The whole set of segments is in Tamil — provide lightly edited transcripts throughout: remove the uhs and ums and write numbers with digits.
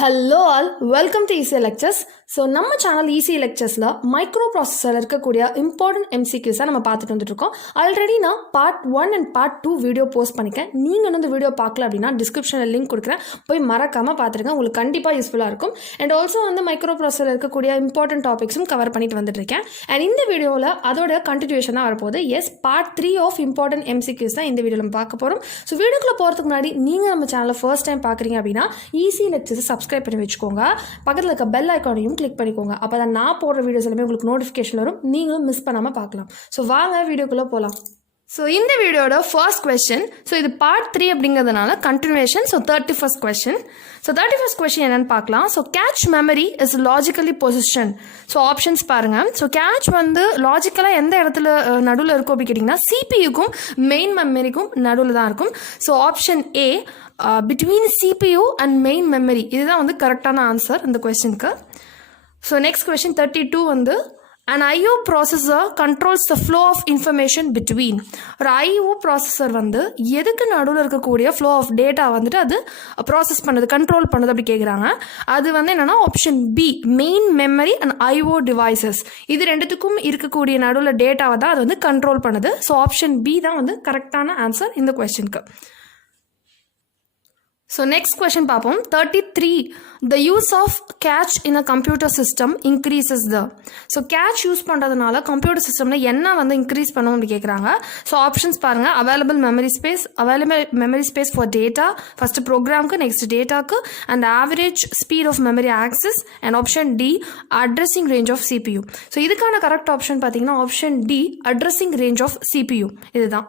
Hello all, welcome to ECE Lectures. So நம்ம சேனல் ECE Lecturesல மைக்ரோப்ராசஸர் இருக்கக்கூடிய இம்பார்ட்டன்ட் MCQs நம்ம பார்த்துட்டு வந்துட்டு இருக்கோம். ஆல்ரெடி நான் பார்ட் 1 அண்ட் பார்ட் 2 வீடியோ போஸ்ட் பண்ணிக்கேன். நீங்கள் இந்த வீடியோ பார்க்கல அப்படின்னா டிஸ்கிரிப்ஷனில் லிங்க் கொடுக்குறேன், போய் மறக்காமல் பார்த்துருங்க, உங்களுக்கு கண்டிப்பாக யூஸ்ஃபுல்லாக இருக்கும். அண்ட் ஆல்சோ மைக்ரோப்ராசஸர் இருக்கக்கூடிய இம்பார்ட்டன்ட் டாபிக்ஸும் கவர் பண்ணிட்டு வந்துட்டு இருக்கேன். அண்ட் இந்த வீடியோவில் அதோட கண்டினியூஷன் தான் வரப்போகுது. Yes, part 3 of important MCQs தான் இந்த வீடியோவில் நம்ம பார்க்க போகிறோம். ஸோ வீடியோக்குள்ளே போகிறதுக்கு முன்னாடி நீங்கள் நம்ம சேனலை ஃபர்ஸ்ட் டைம் பார்க்குறீங்க அப்படின்னா ECE Lectures சப்ஸ்கிரைப் பண்ணி வச்சுக்கோங்க. பக்கத்தில் இருக்க பெல் ஐக்கானையும் கிளிக் பண்ணிக்கோங்க. அப்போ தான் நான் போடுற வீடியோஸ் எல்லாமே உங்களுக்கு நோட்டிஃபிகேஷன் வரும், நீங்களும் மிஸ் பண்ணாமல் பார்க்கலாம். ஸோ வாங்க வீடியோக்குள்ளே போகலாம். ஸோ இந்த வீடியோட ஃபர்ஸ்ட் கொஸ்டின், ஸோ இது பார்ட் 3 அப்படிங்கிறதுனால continuation. So 31st question. So 31st question என்னன்னு பார்க்கலாம். So cache memory is logically position. So options பாருங்கள். ஸோ கேட்ச் லாஜிக்கலாக எந்த இடத்துல நடுவில் இருக்கும் அப்படி கேட்டிங்கன்னா சிபியுக்கும் மெயின் மெமரிக்கும் நடுவில் தான் இருக்கும். So option A between CPU and main memory, இதுதான் கரெக்டான ஆன்சர் இந்த கொஸ்டினுக்கு. So next question 32 an IO processor controls the flow of information between. ஒரு IO ப்ராசஸர் எதுக்கு நடுவில் இருக்கக்கூடிய ஃப்ளோ ஆஃப் டேட்டா அது ப்ராசஸ் பண்ணுது, கண்ட்ரோல் பண்ணுது அப்படி கேட்குறாங்க. அது என்னென்னா option B, main memory and IO devices. இது ரெண்டுத்துக்கும் இருக்கக்கூடிய நடுவில் டேட்டாவை தான் அது கண்ட்ரோல் பண்ணுது. ஸோ ஆப்ஷன் பி தான் கரெக்டான ஆன்சர் இந்த கொஸ்டினுக்கு. So next question பார்ப்போம். 33. The use of cache in a computer system increases the. So cache use பண்ணுறதுனால கம்ப்யூட்டர் சிஸ்டமில் என்ன இன்க்ரீஸ் பண்ணும் அப்படி கேட்குறாங்க. ஸோ ஆப்ஷன்ஸ் பாருங்கள். Available memory space for data, first ப்ரோக்ராம்க்கு, நெக்ஸ்ட் டேட்டாக்கு, and average speed of memory access, and option D addressing range of CPU. So இதுக்கான கரெக்ட் ஆப்ஷன் பார்த்தீங்கன்னா option D addressing range of CPU. இதுதான்.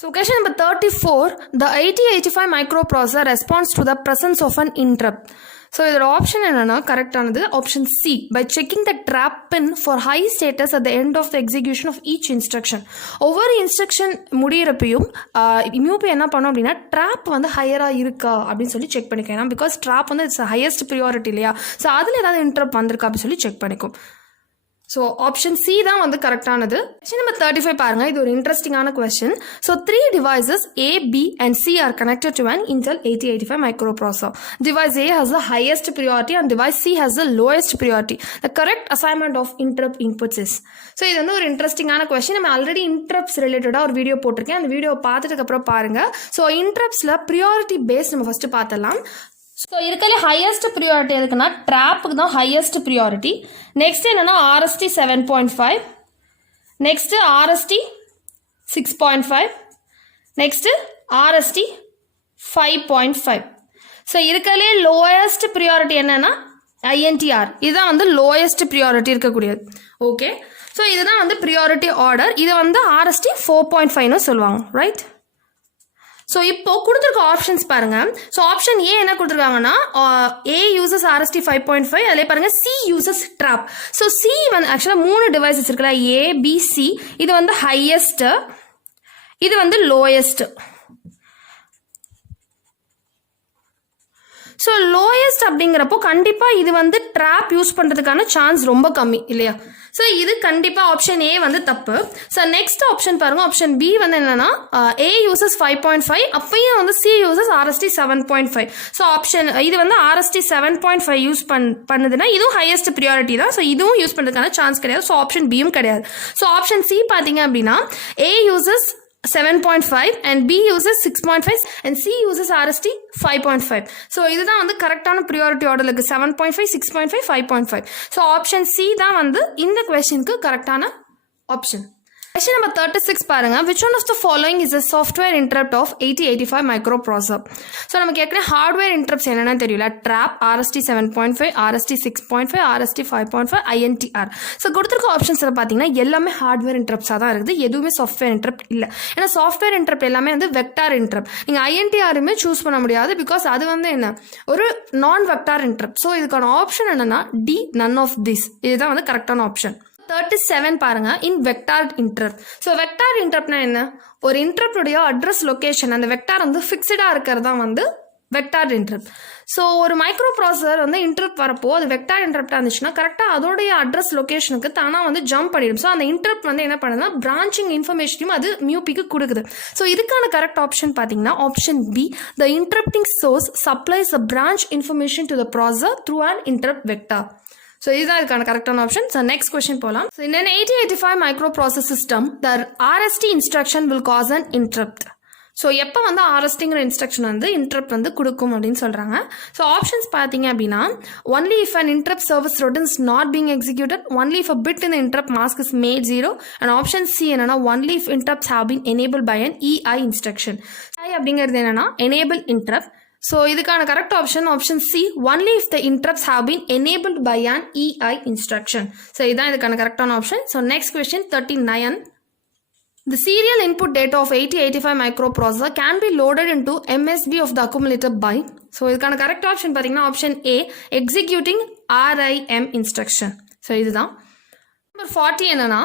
So question number 34, the 8085 microprocessor responds to the presence of an interrupt. So இதோட ஆப்ஷன் என்னன்னா கரெக்டானது option C, by checking the trap pin for high status at the end of the execution of each instruction. ஒவ்வொரு இன்ஸ்ட்ரக்ஷன் முடியிறப்பையும் மியூபி என்ன பண்ணும் அப்படின்னா ட்ராப் ஹையராக இருக்கா அப்படின்னு சொல்லி செக் பண்ணிக்கலாம். Because drop it's highest priority இல்லையா. ஸோ அதில் ஏதாவது இன்டரப்ட் வந்திருக்கா அப்படின்னு சொல்லி செக் பண்ணிக்கும். ஸோ ஆப்ஷன் சி தான் கரெக்டானது. கொஸ்டின் நம்பர் 35 பாருங்க. இது ஒரு இன்ட்ரெஸ்டிங்கான question. So 3 devices A, B and C are connected to an Intel 8085 microprocessor. Device A has the highest priority and device C has the lowest priority. The correct assignment of interrupt inputs is. So இது ஒரு இன்ட்ரெஸ்டிங்கான கொஸ்டின். நம்ம ஆல்ரெடி இன்ட்ரப்ட்ஸ் ரிலேட்டடாக ஒரு வீடியோ போட்டிருக்கேன். அந்த வீடியோ பார்த்துட்டு அப்புறம் பாருங்க. ஸோ இன்ட்ரப்ட்ஸில் ப்ரியாரிட்டி பேஸ் நம்ம ஃபர்ஸ்ட் பார்த்துடலாம். ஸோ இருக்கலே ஹையஸ்ட் ப்ரியாரிட்டி எதுக்குன்னா ட்ராப்புக்கு தான் ஹையஸ்ட் ப்ரியாரிட்டி. நெக்ஸ்ட் என்னன்னா RST 7.5, next RST 6.5, next RST 5.5 so இருக்கலே லோயஸ்ட் ப்ரியாரிட்டி என்னன்னா INTR. இதுதான் லோயஸ்ட் ப்ரியாரிட்டி இருக்கக்கூடியது. ஓகே, ஸோ இதுதான் ப்ரியாரிட்டி ஆர்டர். இது RST 4.5ன்னு சொல்லுவாங்க, ரைட். ஸோ இப்போ கொடுத்துருக்க ஆப்ஷன்ஸ் பாருங்கள். ஸோ ஆப்ஷன் ஏ என்ன கொடுத்துருக்காங்கன்னா A uses RST 5.5, அதிலே பாருங்கள் C uses trap. So C ஆக்சுவலாக 3 டிவைசஸ் இருக்குல்ல, A, B, C. இது ஹையஸ்ட்டு, இது லோயஸ்ட்டு. ஸோ லோயஸ்ட் அப்படிங்கிறப்போ கண்டிப்பாக இது ட்ராப் யூஸ் பண்ணுறதுக்கான சான்ஸ் ரொம்ப கம்மி இல்லையா. ஸோ இது கண்டிப்பாக ஆப்ஷன் ஏ தப்பு. ஸோ நெக்ஸ்ட் ஆப்ஷன் பாருங்கள். ஆப்ஷன் பி என்னன்னா A uses 5.5, அப்பயும் C uses RST 7.5. So option இது RST 7.5 யூஸ் பண்ணுதுன்னா இதுவும் ஹையஸ்ட் ப்ரியாரிட்டி தான். ஸோ இதுவும் யூஸ் பண்ணுறதுக்கான சான்ஸ் கிடையாது. ஸோ ஆப்ஷன் பியும் கிடையாது. ஸோ ஆப்ஷன் சி பார்த்தீங்க அப்படின்னா A uses 7.5 and B uses 6.5 and C uses RST 5.5. So இதுதான் கரெக்டான ப்ரியாரிட்டி ஆர்டர் இருக்குது. 7.5, 6.5, 5.5. ஸோ ஆப்ஷன் சி தான் இந்த கொஸ்டினுக்கு கரெக்டான ஆப்ஷன். Question number 36 பாருங்க. Which one of the following is a software interrupt of 8085 microprocessor? So நமக்கு ஏற்கனவே ஹார்ட்வேர் இன்டரப்ட்ஸ் என்னென்னு தெரியல. Drop, RST 7.5, RST 6.5, RST 5.5, INTR. So கொடுத்துருக்க ஆப்ஷன்ஸில் பார்த்தீங்கன்னா எல்லாமே ஹார்ட்வேர் இன்டரப்ட்ஸாக தான் இருக்குது, எதுவுமே சாஃப்ட்வேர் இன்டரப்ட் இல்லை. ஏன்னா சாஃப்ட்வேர் இன்டரப்ட் எல்லாமே வெக்டார் இன்டரப்ட். நீங்கள் INTRமே சூஸ் பண்ண முடியாது, பிகாஸ் அது என்ன ஒரு நான் வெக்டார் இன்டரப்ட். ஸோ இதுக்கான ஆப்ஷன் என்னன்னா டி, நன் ஆஃப் திஸ். இதுதான் கரெக்டான ஆப்ஷன். 37 பாருங்க. இன் வெக்டார் இன்டரப்ட். ஸோ வெக்டார் இன்டரப்ட்னா என்ன? ஒரு இன்டரப்டுடைய அட்ரஸ் லொக்கேஷன் அந்த வெக்டார் ஃபிக்ஸ்டாக இருக்கிறது தான் வெக்டார் இன்டரப்ட். ஸோ ஒரு மைக்ரோ ப்ராசஸர் வந்து இன்டரப்ட் வரப்போ அது வெக்டார் இன்டரப்டாக இருந்துச்சுன்னா கரெக்டாக அதோடைய அட்ரஸ் லொக்கேஷனுக்கு தானாக வந்து ஜம்ப் பண்ணிடும். ஸோ அந்த இன்டரப்ட் வந்து என்ன பண்ணுதுன்னா பிரான்ச்சிங் இன்ஃபர்மேஷனையும் அது மியூபிக்கு கொடுக்குது. ஸோ இதுக்கான கரெக்ட் ஆப்ஷன் பார்த்தீங்கன்னா option B, the interrupting source supplies a branch information to the processor through an interrupt vector. So இதுதான் இதுக்கான கரெக்டான ஆப்ஷன். ஸோ நெக்ஸ்ட் கொஸ்டின் போகலாம். So in an 8085 microprocessor system, the RST instruction will cause an interrupt. So எப்போ வந்து ஆர்எஸ்டிங்கிற இன்ஸ்ட்ரக்ஷன் வந்து இன்டரப்ட் வந்து கொடுக்கும் அப்படின்னு சொல்கிறாங்க. ஸோ ஆப்ஷன்ஸ் பார்த்தீங்க அப்படின்னா only if an interrupt service routine is not being executed, only if a bit in interrupt mask is made 0, and option C என்னன்னா only if interrupts have been enable by an EI instruction. அப்படிங்கிறது என்னன்னா எனேபிள் இன்டரப்ட். ஸோ இதுக்கான correct option option C, only if the interrupts have been enabled by an EI instruction. So இதுதான் இதுக்கான கரெக்டான option. So next question 39. The serial input data of 8085 microprocessor can be loaded into MSB of the accumulator by. So இதுக்கான கரெக்ட் ஆப்ஷன் பார்த்தீங்கன்னா option A, executing RIM instruction. So இதுதான். நம்பர் 40 என்னன்னா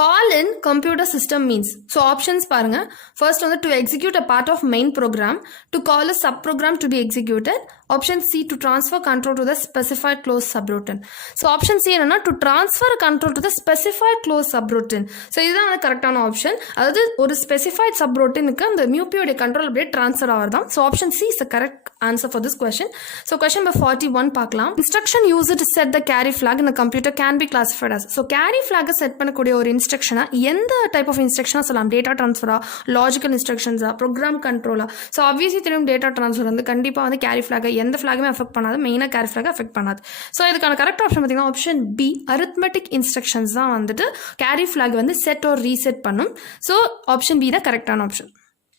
call in computer system means. So options பாருங்க. First வந்து to execute a part of main program, to call a subprogram to be executed. Option C, to transfer control to the specified closed subroutine. So option C என்னன்னா to transfer control to the specified closed subroutine. So இதுதான் வந்து கரெக்டான ஆப்ஷன். அதாவது ஒரு specified subroutineக்கு அந்த மியூபியோட கண்ட்ரோல் அப்படியே transfer ஆகிறதாம். So option C is the correct answer for this question. So question number 41 பார்க்கலாம். Instruction used to set the carry flag in the computer can be classified as. So carry flag set பண்ணக்கூடிய ஒரு இன்ஸ்ட்ரக்ஷனா எந்த டைப் ஆஃப் இன்ஸ்ட்ரக்ஷனா சொல்லலாம்? டேட்டா ட்ரான்ஸ்ஃபரா, லாஜிக்கல் இன்ஸ்ட்ரக்ஷன்ஸா, ப்ரோக்ராம் கண்ட்ரோலா? ஸோ ஆப்வியஸ்லி தெரியும் டேட்டா ட்ரான்ஸ்ஃபர் வந்து கண்டிப்பாக வந்து கேரி ஃபிளாக் எந்த ஃபிளாகுமே அஃபெக்ட் பண்ணாது, மெயினாக கேரி ஃபிளாக் அஃபெக்ட் பண்ணாது. ஸோ இதுக்கான கரெக்ட் ஆப்ஷன் பார்த்தீங்கன்னா ஆப்ஷன் பி, அரித்மெட்டிக் இன்ஸ்ட்ரக்ஷன்ஸ் தான் வந்துட்டு கேரி ஃபிளாக் வந்து செட் ஆர் ரீசெட் பண்ணும். ஸோ ஆப்ஷன் பி தான் கரெக்டான option.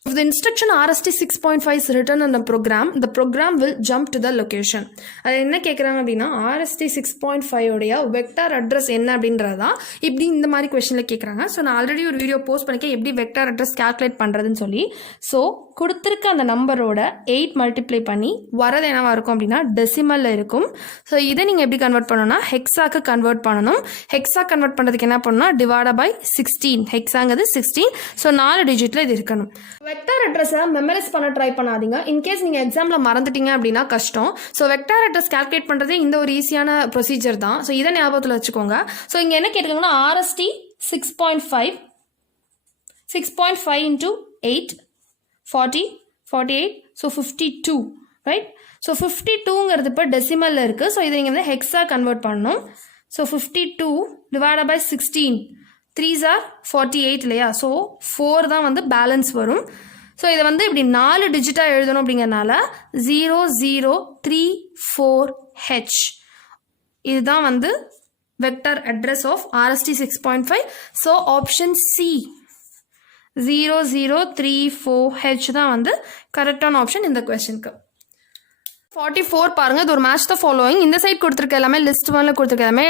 If the instruction RST 6.5 is written in a program, the program will jump to the location. அது என்ன கேட்குறாங்க அப்படின்னா RST 6.5 உடைய வெக்டார் அட்ரஸ் என்ன அப்படின்றதா இப்படி இந்த மாதிரி கொஸ்டினில் கேட்குறாங்க. ஸோ நான் ஆல்ரெடி ஒரு வீடியோ போஸ்ட் பண்ணிக்கேன் எப்படி வெக்டார் அட்ரஸ் கால்குலேட் பண்ணுறதுன்னு சொல்லி. ஸோ கொடுத்துருக்க அந்த நம்பரோட 8 மல்டிப்ளை பண்ணி வரது என்னவா இருக்கும் அப்படின்னா டெசிமலில் இருக்கும். ஸோ இதை நீங்கள் எப்படி கன்வெர்ட் பண்ணணும்னா ஹெக்ஸாக்கு கன்வெர்ட் பண்ணணும். ஹெக்ஸா கன்வெர்ட் பண்ணுறதுக்கு என்ன பண்ணணும்னா டிவைட் பை 16. ஹெக்ஸாங்கிறது 16. ஸோ 4 டிஜிட்டில் இது இருக்கணும். வெக்டார் அட்ரஸை மெமரைஸ் பண்ண ட்ரை பண்ணாதீங்க. இன்கேஸ் நீங்கள் எக்ஸாமில் மறந்துட்டீங்க அப்படின்னா கஷ்டம். ஸோ வெக்டார் அட்ரஸ் கால்குலேட் பண்ணுறது இந்த ஒரு ஈஸியான ப்ரொசீஜர் தான். ஸோ இதை ஞாபகத்தில் வச்சுக்கோங்க. ஸோ இங்கே என்ன கேட்டுக்கோங்கன்னா RST 6.5 into 8 40 48, so 52, right? So 52ங்கிறது இப்போ டெசிமலில் இருக்குது. ஸோ இதை நீங்கள் வந்து ஹெக்ஸா கன்வெர்ட் பண்ணணும். So 52 divide by 16, 3s are 48 இல்லையா? ஸோ 4 தான் வந்து பேலன்ஸ் வரும். ஸோ இதை வந்து இப்படி 4 டிஜிட்டாக எழுதணும் அப்படிங்கிறனால 0034H இதுதான் வந்து vector address of RST 6.5. So option C 0034H தான் வந்து கரெக்டான ஆப்ஷன் இந்த கொஸ்டினுக்கு. 44 பாருங்க. இது ஒரு மேட்ச் த ஃபாலோயிங். இந்த சைட் கொடுத்துருக்க எல்லாமே லிஸ்ட் 1ல கொடுத்துருக்க எல்லாமே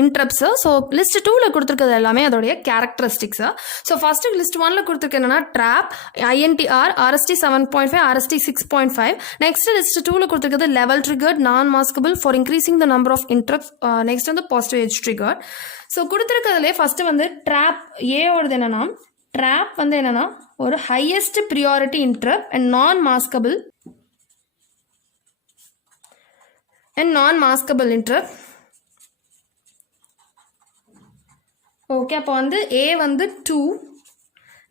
இன்டரப்ட்ஸு. ஸோ லிஸ்ட் 2ல கொடுத்துருக்கிறது எல்லாமே அதோடைய கேரக்டரிஸ்டிக்ஸு. ஸோ ஃபர்ஸ்ட்டு லிஸ்ட் 1ல கொடுத்துருக்க என்னன்னா trap, INTR, RST 7.5, RST 6.5. Next list 2ல கொடுத்துருக்கிறது level triggered, non maskable for increasing the number of interrupts. Next வந்து பாசிட்டிவ் எட்ஜ் ட்ரிகர்ட். ஸோ கொடுத்துருக்கிறதுலே ஃபர்ஸ்ட் வந்து ட்ராப் ஏவோடது என்னன்னா ட்ராப் வந்து என்னன்னா ஒரு highest priority interrupt and non maskable interrupt. Okay, அப்போ வந்து ஏ வந்து 2.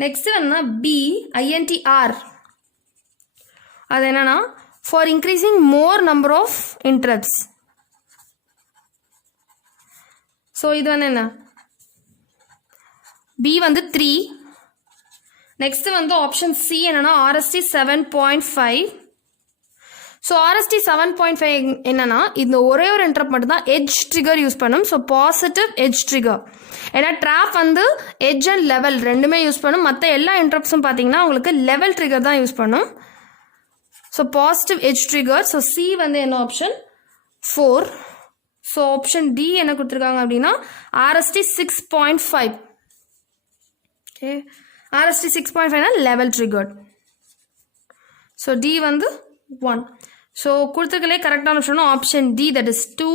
நெக்ஸ்ட் என்னன்னா பி INTR, அது என்னன்னா for increasing more number of interrupts. So இது வந்து என்ன பி வந்து 3. நெக்ஸ்ட் வந்து ஆப்ஷன் சி என்னன்னா RST 7.5. ஸோ RST 7.5 என்னன்னா இந்த ஒரே ஒரு இன்டரப்ட் மட்டும் தான் எட்ஜ் ட்ரிகர் யூஸ் பண்ணும். So positive edge trigger. ஏன்னா ட்ராப் வந்து எட்ஜ் அண்ட் லெவல் ரெண்டுமே யூஸ் பண்ணும். மற்ற எல்லா இன்டரப்ட்ஸும் பார்த்தீங்கன்னா உங்களுக்கு லெவல் ட்ரிகர் தான் யூஸ் பண்ணும். So positive edge trigger. So C வந்து என்ன ஆப்ஷன் 4. ஸோ ஆப்ஷன் டி என்ன கொடுத்துருக்காங்க அப்படின்னா RST 6.5. Okay, RST 6.5 level triggered. So D வந்து 1. ஸோ கொடுத்துருக்கலே கரெக்டான option option D, that is 2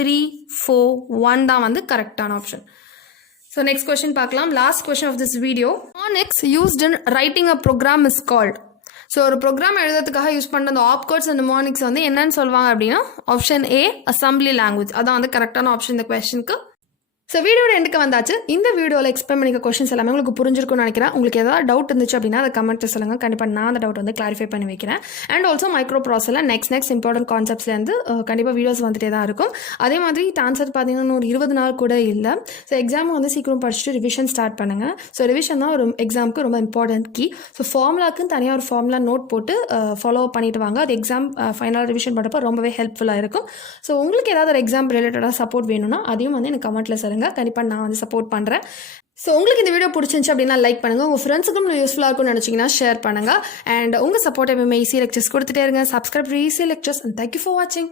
3 4 1 தான் வந்து கரெக்டான ஆப்ஷன். ஸோ நெக்ஸ்ட் கொஸ்டின் பார்க்கலாம். Last question of this video. Phonics used in writing a program is called. So ஒரு ப்ரோக்ராம் எழுதுறதுக்காக யூஸ் பண்ணுற அந்த ஆப்கோட்ஸ் அண்ட் நிமோனிக்ஸ் வந்து என்னன்னு சொல்லுவாங்க அப்படின்னா ஆப்ஷன் ஏ அசம்பிளி லாங்குவேஜ். அதான் வந்து கரெக்டான ஆப்ஷன் இந்த கொஸ்டினுக்கு. ஸோ வீடியோட எண்டுக்கு வந்தாச்சு. இந்த வீடியோவில் எக்ஸ்பிளைன் பண்ணிக்க கொஸ்டின்ஸ் எல்லாமே உங்களுக்கு புரிஞ்சிருக்கும்னு நினைக்கிறேன். உங்களுக்கு ஏதாவது டவுட் இருந்துச்சு அப்படின்னா அதை கமெண்ட்டில் சொல்லுங்கள். கண்டிப்பாக நான் அந்த டவுட் வந்து கிளாரிஃபை பண்ணி வைக்கிறேன். அண்ட் ஆல்சோ மைக்ரோ ப்ராசஸில் நெக்ஸ்ட் இம்பார்ட்டன்ட் கான்செப்ட்ஸ்லேருந்து கண்டிப்பாக வீடியோஸ் வந்துட்டே தான் இருக்கும். அதே மாதிரி டான்செட் பார்த்தீங்கன்னா ஒரு 20 நாள் கூட இல்லை. ஸோ எக்ஸாம் வந்து சீக்கிரம் படிச்சுட்டு ரிவிஷன் ஸ்டார்ட் பண்ணுங்கள். ஸோ ரிவிஷன் தான் ஒரு எக்ஸாமுக்கு ரொம்ப இம்பார்ட்டன்ட் கீ. ஸோ ஃபார்முலாக்குன்னு தனியாக ஒரு ஃபார்முலா நோட் போட்டு ஃபாலோ பண்ணிட்டு வாங்க. அது எக்ஸாம் ஃபைனலாக ரிவிஷன் பண்ணுறப்போ ரொம்பவே ஹெல்ப்ஃபுல்லாக இருக்கும். ஸோ உங்களுக்கு ஏதாவது ஒரு எக்ஸாம் ரிலேட்டடாக சப்போர்ட் வேணும்னா அதையும் வந்து எனக்கு கமெண்ட்டில் சொல்லுங்கள். கண்டிப்பாக நான் வந்து சப்போர்ட் பண்ணுறேன். ஸோ உங்களுக்கு இந்த வீடியோ பிடிச்சிருந்துச்சு அப்படின்னா லைக் பண்ணுங்கள். உங்கள் ஃப்ரெண்ட்ஸுக்கும் யூஸ்ஃபுல்லாக இருக்கும்னு நினச்சிங்கன்னா ஷேர் பண்ணுங்கள். அண்ட் உங்கள் சப்போர்ட் எப்பவுமே ECE Lectures கொடுத்துட்டே இருங்க. Subscribe ECE Lectures and thank you for watching.